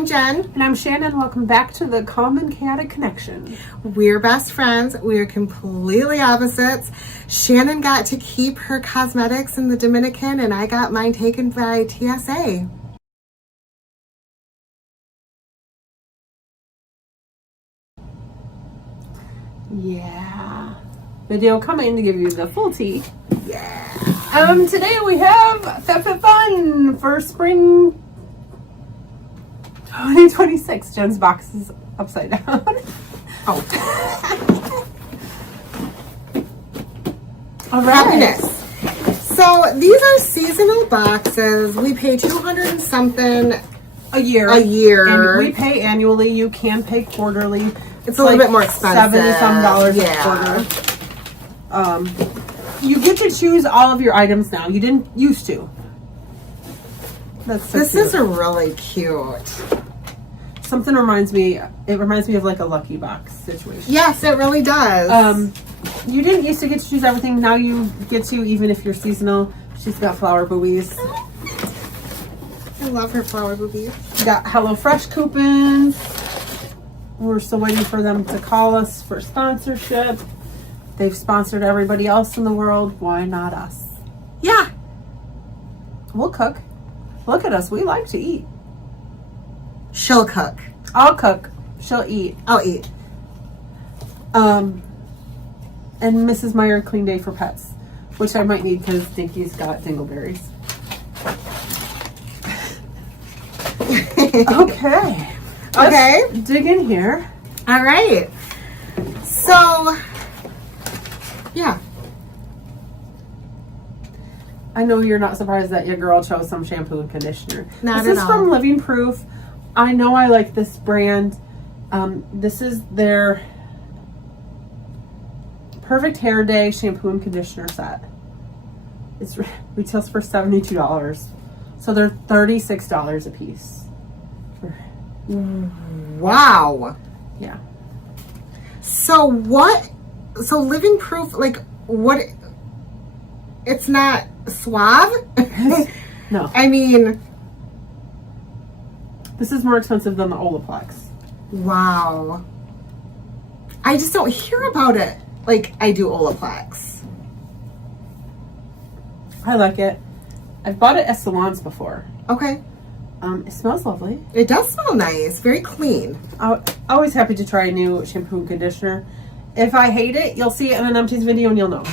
I'm Jen. And I'm Shannon. Welcome back to the Calm and Chaotic Connection. We're best friends. We're completely opposites. Shannon got to keep her cosmetics in the Dominican, and I got mine taken by TSA. Yeah. Video coming to give you the full tea. Yeah. Today we have FabFitFun for spring 2026. Jen's box is upside down. Oh. All right. Happiness. So these are seasonal boxes. We pay $200 and something a year. And we pay annually. You can pay quarterly. It's a little bit more expensive. $70-some a quarter. You get to choose all of your items now. You didn't used to. That's so This cute. is a really cute. Something reminds me of like a Lucky Box situation. Yes, it really does. You didn't used to get to choose everything. Now you get to, even if you're seasonal. She's got flower boobies. I love her flower boobies. Got HelloFresh coupons. We're still waiting for them to call us for sponsorship. They've sponsored everybody else in the world. Why not us? Yeah. We'll cook. Look at us. We like to eat. She'll cook. I'll cook. She'll eat. I'll eat. And Mrs. Meyer Clean Day for Pets, which I might need because Dinky's got dingleberries. Okay. Okay. Let's dig in here. All right. So, yeah. I know you're not surprised that your girl chose some shampoo and conditioner. Not This at is all. from Living Proof. I know I like this brand. This is their Perfect Hair Day shampoo and conditioner set. It retails for $72. So they're $36 a piece. Wow. Yeah. So Living Proof, like, what? It's not Suave? No. I mean, This is more expensive than the Olaplex. wow. I just don't hear about it like I do Olaplex. I like it. I've bought it at salons before. Okay. It smells lovely. It does smell nice. Very clean. I'm always happy to try a new shampoo and conditioner. If I hate it, you'll see it in an empties video and you'll know.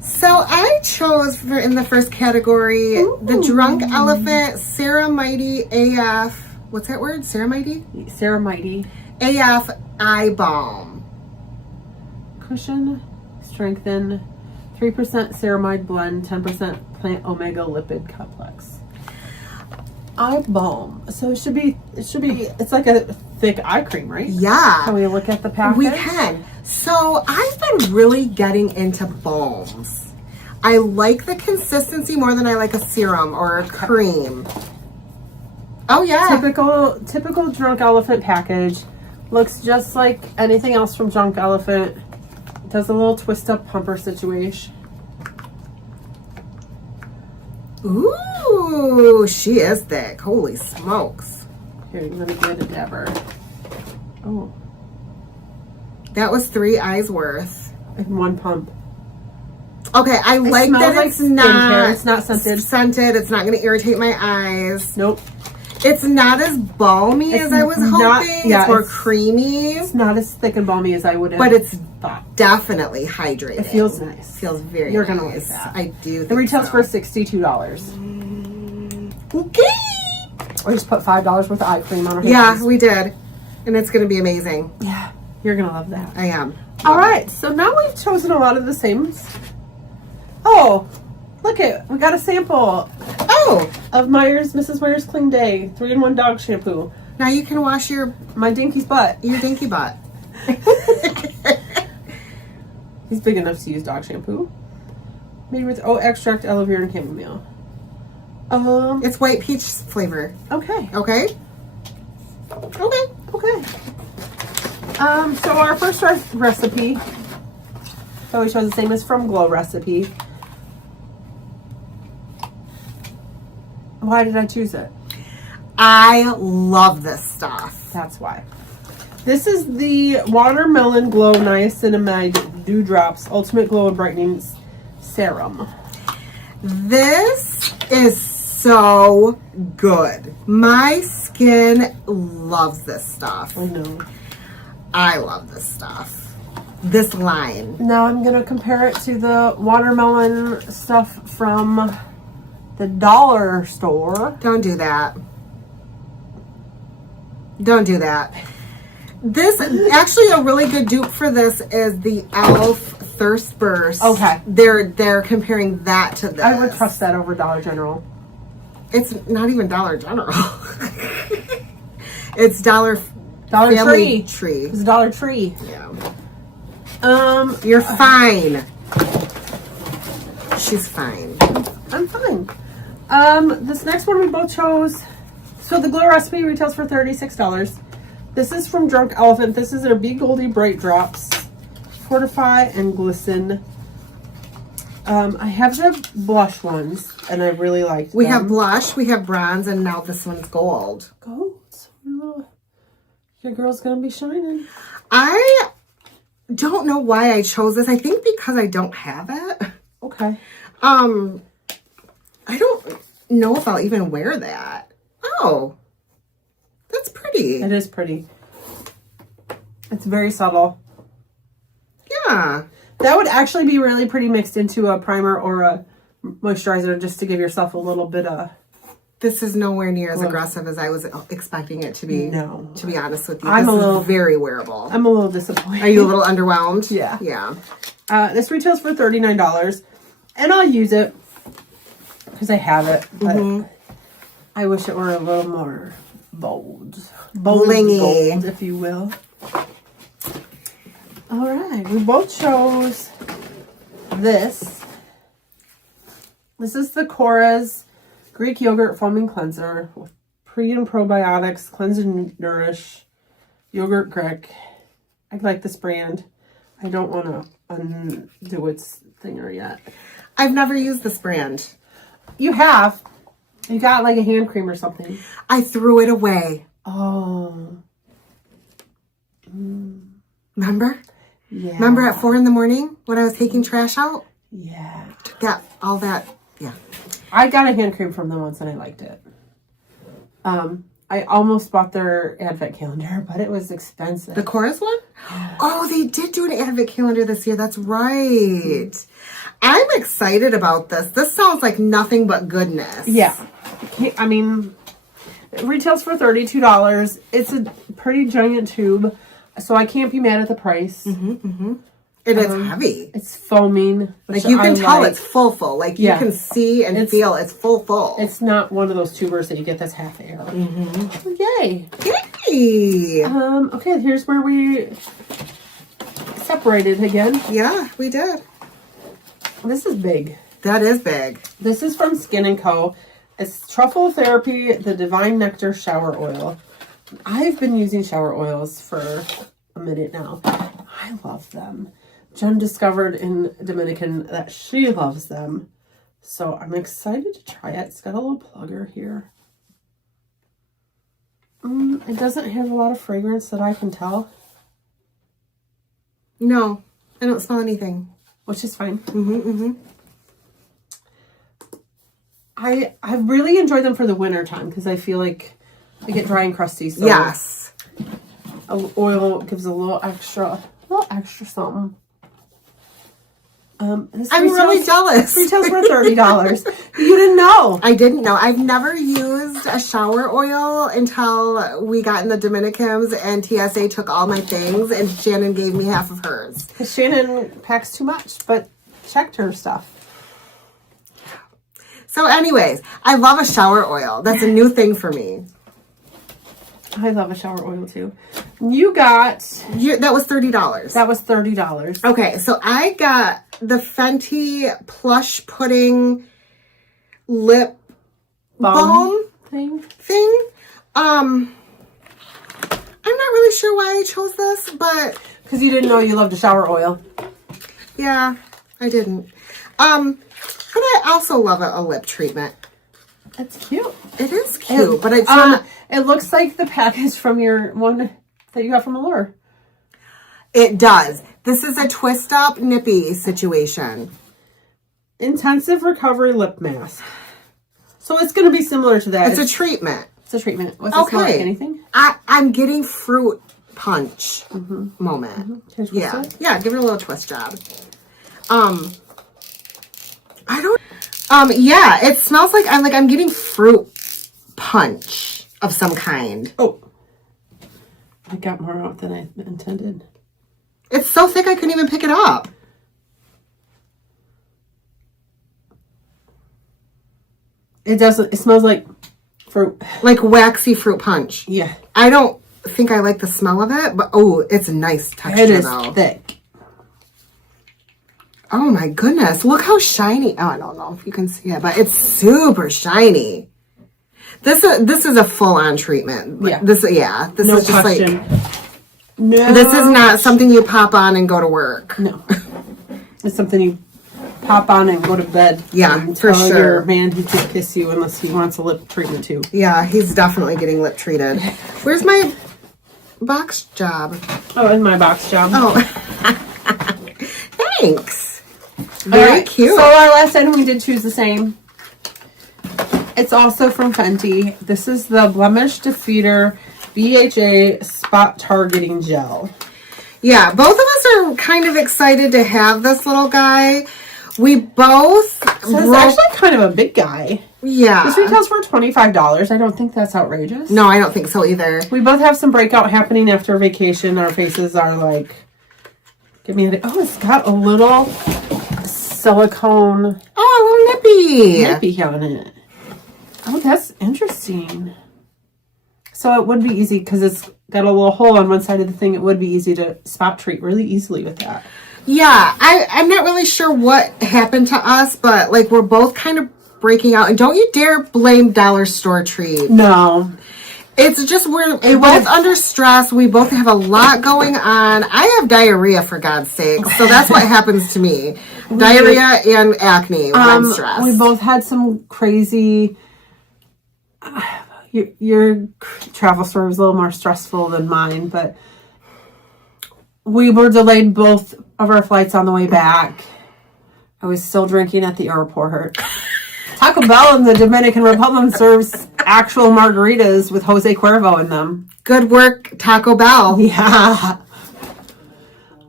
So I chose in the first category the Drunk Elephant Ceramide AF. What's that word? Ceramide? Ceramide. AF Eye Balm. Cushion, strengthen, 3% ceramide blend, 10% plant omega lipid complex. Eye balm. So it's like a thick eye cream, right? Yeah. Can we look at the package? We can. So I've been really getting into balms. I like the consistency more than I like a serum or a cream. Oh yeah. Typical Drunk Elephant package. Looks just like anything else from Drunk Elephant. Does a little twist up pumper situation. Ooh, she is thick. Holy smokes. Here, let me get a dabber. Oh, That was 3 eyes worth. and one pump. Okay, I like that Smells like it's not It's not scented. Scented. It's not going to irritate my eyes. Nope. It's not as balmy as I was hoping. yeah, it's more it's- creamy, It's not as thick and balmy as I would have but it's thought. definitely hydrating. It feels nice. Feels very You're nice. gonna like that. I do think It retails so. for $62. Okay. We just put $5 worth of eye cream on our Yeah, hands. we did. And it's going to be amazing. Yeah. You're gonna love that. I am. All right, so now we've chosen a lot of the same. Oh, look it. We got a sample Oh, of Mrs. Meyer's Clean Day 3-in-1 dog shampoo. now you can wash your My Dinky's butt. dinky butt. He's big enough to use dog shampoo. Made with oat extract, aloe vera, and chamomile. It's white peach flavor. Okay. Okay? Okay. Okay. So our first recipe, so we chose the same as From Glow recipe. Why did I choose it? I love this stuff. That's why. This is the Watermelon Glow Niacinamide Dewdrops Ultimate Glow and Brightening Serum. This is so good. My skin loves this stuff. I know. I love this stuff. This line. Now I'm going to compare it to the watermelon stuff from the dollar store. Don't do that. Don't do that. This, actually a really good dupe for this is the e.l.f. Thirst Burst. Okay. They're comparing that to this. I would trust that over Dollar General. It's not even Dollar General. It's Dollar Tree. Tree. It's Dollar Tree. Yeah. You're fine. She's fine. I'm fine. This next one we both chose. So the Glow Recipe retails for $36. This is from Drunk Elephant. This is their Be Goldie Bright Drops. Fortify and Glisten. I have the blush ones, and I really liked them. We have blush, we have bronze, and now this one's gold. Gold. Your girl's gonna be shining. I don't know why I chose this. I think because I don't have it. Okay. I don't know if I'll even wear that. Oh, that's pretty. It is pretty. It's very subtle. Yeah. That would actually be really pretty mixed into a primer or a moisturizer just to give yourself a little bit of... This is nowhere near as aggressive as I was expecting it to be. No. To be honest with you. I'm this a little... is very wearable. I'm a little disappointed. Are you a little underwhelmed? Yeah. Yeah. This retails for $39. And I'll use it because I have it. But I wish it were a little more bold. Blingy. Gold, if you will. All right. We both chose this. This is the Corores Greek Yogurt Foaming Cleanser with pre and probiotics, cleanse and nourish, yogurt Greek. I like this brand. I don't want to undo its thinger yet. I've never used this brand. You have. You got like a hand cream or something. I threw it away. Oh. Remember? Yeah. Remember at 4 a.m. when I was taking trash out? Yeah. All that. Yeah. I got a hand cream from them once and I liked it. I almost bought their advent calendar, but it was expensive. The Corores one? Oh, they did do an advent calendar this year. That's right. I'm excited about this. This sounds like nothing but goodness. Yeah. I mean, it retails for $32. It's a pretty giant tube, so I can't be mad at the price. It is heavy. It's foaming. Like you can tell it's full. Like you can see and feel it's full. It's not one of those tubers that you get that's half air. Yay. Yay. Okay, here's where we separated again. Yeah, we did. This is big. That is big. This is from Skin & Co. It's Truffle Therapy, the Divine Nectar Shower Oil. I've been using shower oils for a minute now. I love them. Jen discovered in Dominican that she loves them. So I'm excited to try it. It's got a little plugger here. It doesn't have a lot of fragrance that I can tell. No, I don't smell anything. Which is fine. I really enjoy them for the winter time because I feel like I get dry and crusty. So yes. Oil gives a little extra something. I'm really jealous. Retails for $30. You didn't know. I didn't know. I've never used a shower oil until we got in the Dominicans and TSA took all my things and Shannon gave me half of hers. Because Shannon packs too much, but checked her stuff. So anyways, I love a shower oil. That's a new thing for me. I love a shower oil too. You got... That was $30. That was $30. Okay, so I got the Fenty Plush Pudding Lip Balm thing. I'm not really sure why I chose this, but... Because you didn't know you loved a shower oil. Yeah, I didn't. But I also love a lip treatment. That's cute. It is cute, but it's it looks like the package from your one that you got from Allure. It does. This is a twist up nippy situation. Intensive recovery lip mask. So it's going to be similar to that. It's a treatment. It's a treatment. What's it smell like? Anything? I'm getting fruit punch moment. Yeah. Yeah, give it a little twist job. Yeah, it smells like I'm getting fruit punch of some kind. Oh. I got more out than I intended. It's so thick I couldn't even pick it up. It doesn't, it smells like fruit. Like waxy fruit punch. Yeah. I don't think I like the smell of it, but oh, it's a nice texture it is though. Thick. Oh my goodness, look how shiny. Oh, I don't know if you can see it, but it's super shiny. This is a full-on treatment. Yeah. This is just question. like this is not something you pop on and go to work. No. It's something you pop on and go to bed. Yeah, and for tell sure. Your man he can't kiss you unless he wants a lip treatment too. Yeah, he's definitely getting lip treated. Where's my box job? Oh, in my box job. Oh, thanks. Very cute. So our last item, we did choose the same. It's also from Fenty. This is the Blemish Defeater BHA Spot Targeting Gel. Yeah, both of us are kind of excited to have this little guy. We both... So it's actually kind of a big guy. Yeah. This retails for $25. I don't think that's outrageous. No, I don't think so either. We both have some breakout happening after vacation. Our faces are like... Get me out of... Oh, it's got a little silicone... Oh, a little nippy on it. Oh, that's interesting. So it would be easy because it's got a little hole on one side of the thing. It would be easy to spot treat really easily with that. Yeah, I'm not really sure what happened to us, but like we're both kind of breaking out. And don't you dare blame Dollar Store Treat. No. It's just we're both under stress. We both have a lot going on. I have diarrhea, for God's sake. So that's what happens to me. Diarrhea and acne when I'm stressed. We both had some crazy... Your travel story was a little more stressful than mine, but we were delayed both of our flights on the way back. I was still drinking at the airport. Taco Bell in the Dominican Republic serves actual margaritas with Jose Cuervo in them. Good work, Taco Bell. Yeah.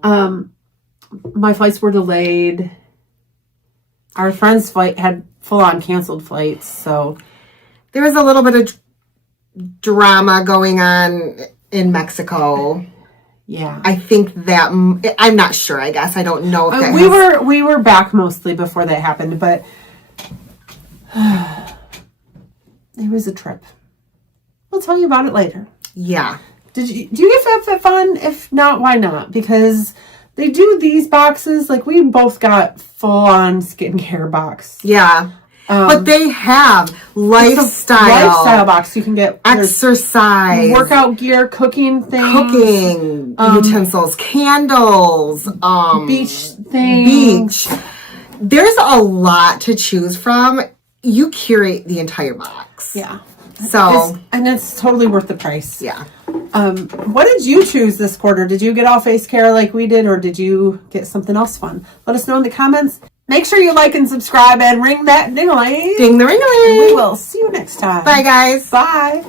My flights were delayed. Our friend's flight had full-on canceled flights, so... There was a little bit of drama going on in Mexico. Yeah. I think that... I'm not sure, I guess. I don't know if that we were back mostly before that happened, but... It was a trip. We'll tell you about it later. Yeah. Do you get FabFitFun? If not, why not? Because they do these boxes. Like, we both got full-on skincare box. Yeah. But they have lifestyle box. You can get exercise, workout gear, cooking things, cooking utensils, candles, beach things. There's a lot to choose from. You curate the entire box. Yeah. So it's totally worth the price. Yeah. What did you choose this quarter? Did you get all face care like we did, or did you get something else fun? Let us know in the comments. Make sure you like and subscribe and ring that ding-a-ling. Ding the ring-a-ling. We will see you next time. Bye, guys. Bye.